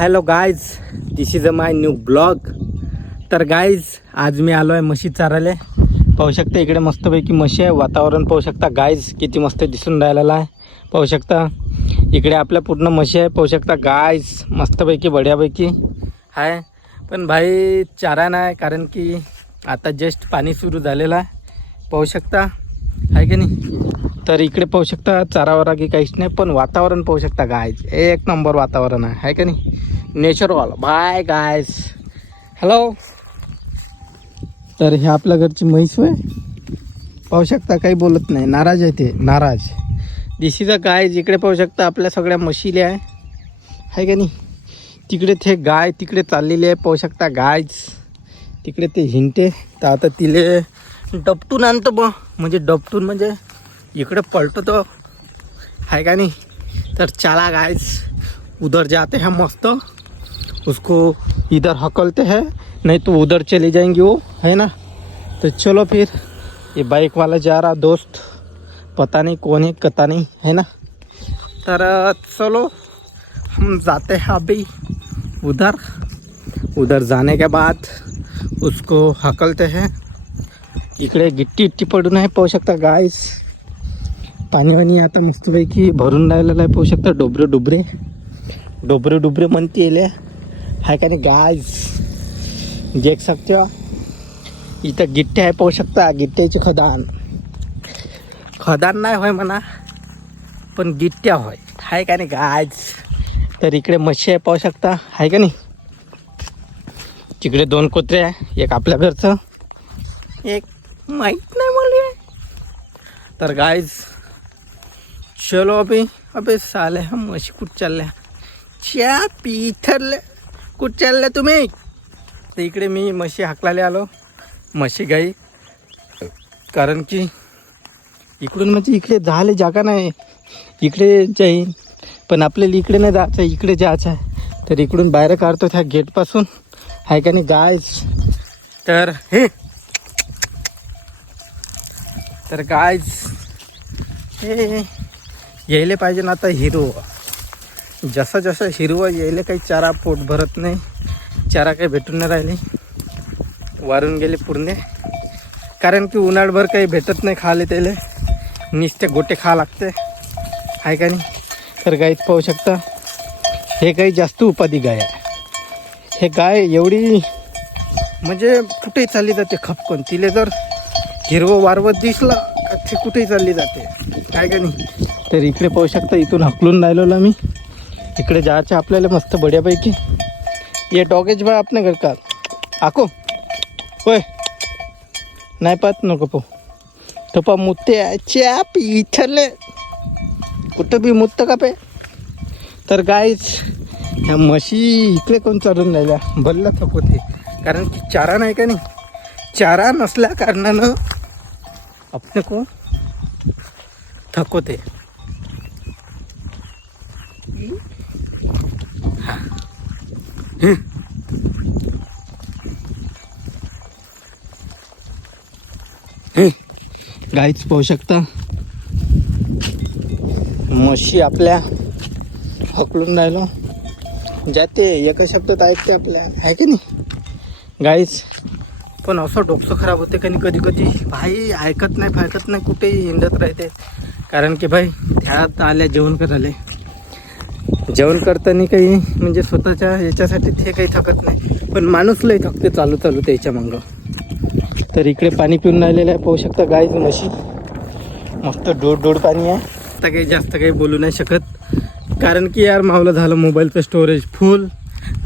Hello guys, this is a my new blog. तर guys, आज मी आलो आहे म्हशी चारायला. पाहू शकता इकडे मस्तपैकी म्हशी आहे. वातावरण पाहू शकता गाईज, किती मस्त दिसून राहिलेलं आहे. पाहू शकता इकडे आपल्या पूर्ण म्हशी आहे. पाहू शकता गाईज, मस्तपैकी बढियापैकी आहे. पण भाई चारा नाही, कारण की आता जस्ट पाणी सुरू झालेलं आहे. पाहू शकता आहे की नाही. तर इकडे पाहू शकता चारावरा की काहीच नाही, पण वातावरण पाहू शकता गायज, एक नंबर वातावरण आहे का नाही. नेचरवाल बाय गायज. हॅलो. तर हे आपल्या घरची म्हैस होय. पाहू शकता काही बोलत नाही, नाराज आहे ते, नाराज. दिस इज अ गायज. इकडे पाहू शकता आपल्या सगळ्या म्हशीले आहे का नाही. तिकडे ते गाय तिकडे चाललेली आहे. पाहू शकता गायज, तिकडे ते हिंटे. तर आता तिले डपटून आणतो म्हणजे डपटून म्हणजे इकडे पलटो तो है का नहीं. तर चला गाइस, उधर जाते हैं मस्त, उसको इधर हकलते हैं, नहीं तो उधर चले जाएंगे वो, है ना. तो चलो फिर. ये बाइक वाला जा रहा दोस्त, पता नहीं कौन है कता नहीं, है ना. तर चलो हम जाते हैं अभी उधर जाने के बाद उसको हकलते हैं. इकडे गिट्टी इट्टी पडून आहे. पाहू शकता गाइस, पाणी वाणी आता मस्तपैकी भरून राहिलेलं आहे. पाहू शकता डोबरे डुबरे म्हणते येले आहे का नाही गाइस. देख सकते हो इथं गिट्टे आहे. पाहू शकता गिट्ट्याचे खदान नाही होय म्हणा, पण गिट्ट्या होय, आहे का नाही गाइस. तर इकडे म्हशी आहे. पाहू शकता आहे का नाही. तिकडे 2 कुत्रे आहे, एक आपल्या घरचं, एक माहीत नाही मला. तर गाइस चलो अबे साले, हम म्हशी कुठं चालल्या, च्या पिथरले कुठं चालल्या तुम्ही. तर इकडे मी म्हशी हाकलायला आलो, म्हशी गाई, कारण की इकडून म्हणजे इकडे झाले जागा नाही, इकडे जाईन, पण आपल्याला इकडे नाही जायचं, इकडे जायचं आहे. तर इकडून बाहेर काढतो त्या गेटपासून, आहे का नाही गायज. तर हे तर गायज हे यायले पाहिजे ना आता हिरवं. जसं हिरवं यायले काही चारा पोट भरत नाही, चारा काही भेटून नाही राहिले, वारून गेले पूर्ण. कारण की उन्हाळभर काही भेटत नाही खाले, त्याले नुसते गोटे खा लागते, आहे का नाही. तर गाईत पाहू शकता हे काही जास्त उपाधी गाय आहे. हे गाय एवढी म्हणजे कुठेही चालली जाते खपकन. तिले जर हिरवं वारवत दिसलं का ते कुठेही चालली जाते, काय का नाही. तर इकडे पाहू शकता, इथून हकलून राहिलो मी. इकडे जायचं आपल्याला मस्त बढ्यापैकी. ये डॉगेज बा आपल्या घर का आको होय नाही पाहत नको पो तो पा मुत्ते चॅप इथले कुठं बी मुत्त का पे. तर गाईच ह्या म्हशी इकडे कोण चढून राहिल्या, भल्ला थकवते, कारण की चारा नाही का नाही. चारा नसल्या कारणानं आपले को थकवते. गाईच पाहू शकता म्हशी आपल्या हकलून राहिलो जाते, एका शब्दात ऐकते आपल्या, आहे की नाही गाईच. पण असं डोकं खराब होते कधी कधी भाई, ऐकत नाही कुठेही हिंडत राहते. कारण की भाई त्यात आल्या जेवण करताना काही म्हणजे स्वतःच्या याच्यासाठी ते काही थकत नाही, पण माणूस लई थकते चालू त्याच्या मागं. तर इकडे पाणी पिऊन राहिलेलं आहे. पाहू शकता गाईज म्हशी, मस्त डोड पाणी आहे. आता काही जास्त काही बोलू नाही शकत, कारण की यार मावलं झालं मोबाईलचं स्टोरेज फुल.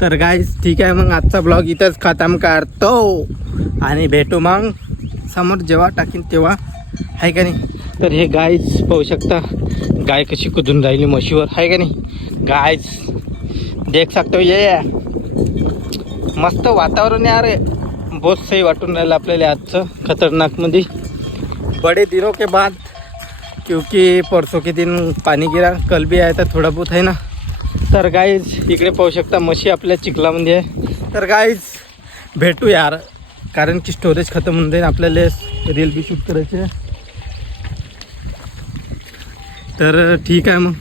तर गाईज ठीक आहे, मग आजचा ब्लॉग इथंच खतम करतो आणि भेटू मग समोर जेव्हा टाकीन तेव्हा, आहे का नाही. तर हे गाईज पाहू शकता गाय कशी कुदून राहिली म्हशीवर, आहे का नाही गाईज. देख सकते हो ये मस्त वातावरण यार, बहुत सही वाटून राहिलं आपल्याला आजचं खतरनाकमध्ये. बड़े दिनों के बाद, क्योंकि परसों के दिन पाणी गिरा, कल भी आया था थोड़ा बहुत, है ना. तर गाईज इकडे पाहू शकता म्हशी आपल्या चिखलामध्ये आहे. तर गाईज भेटू यार, कारण की स्टोरेज खतम होऊन जाईल, आपल्याला रील बी शूट करायचे. तर ठीक आहे मग.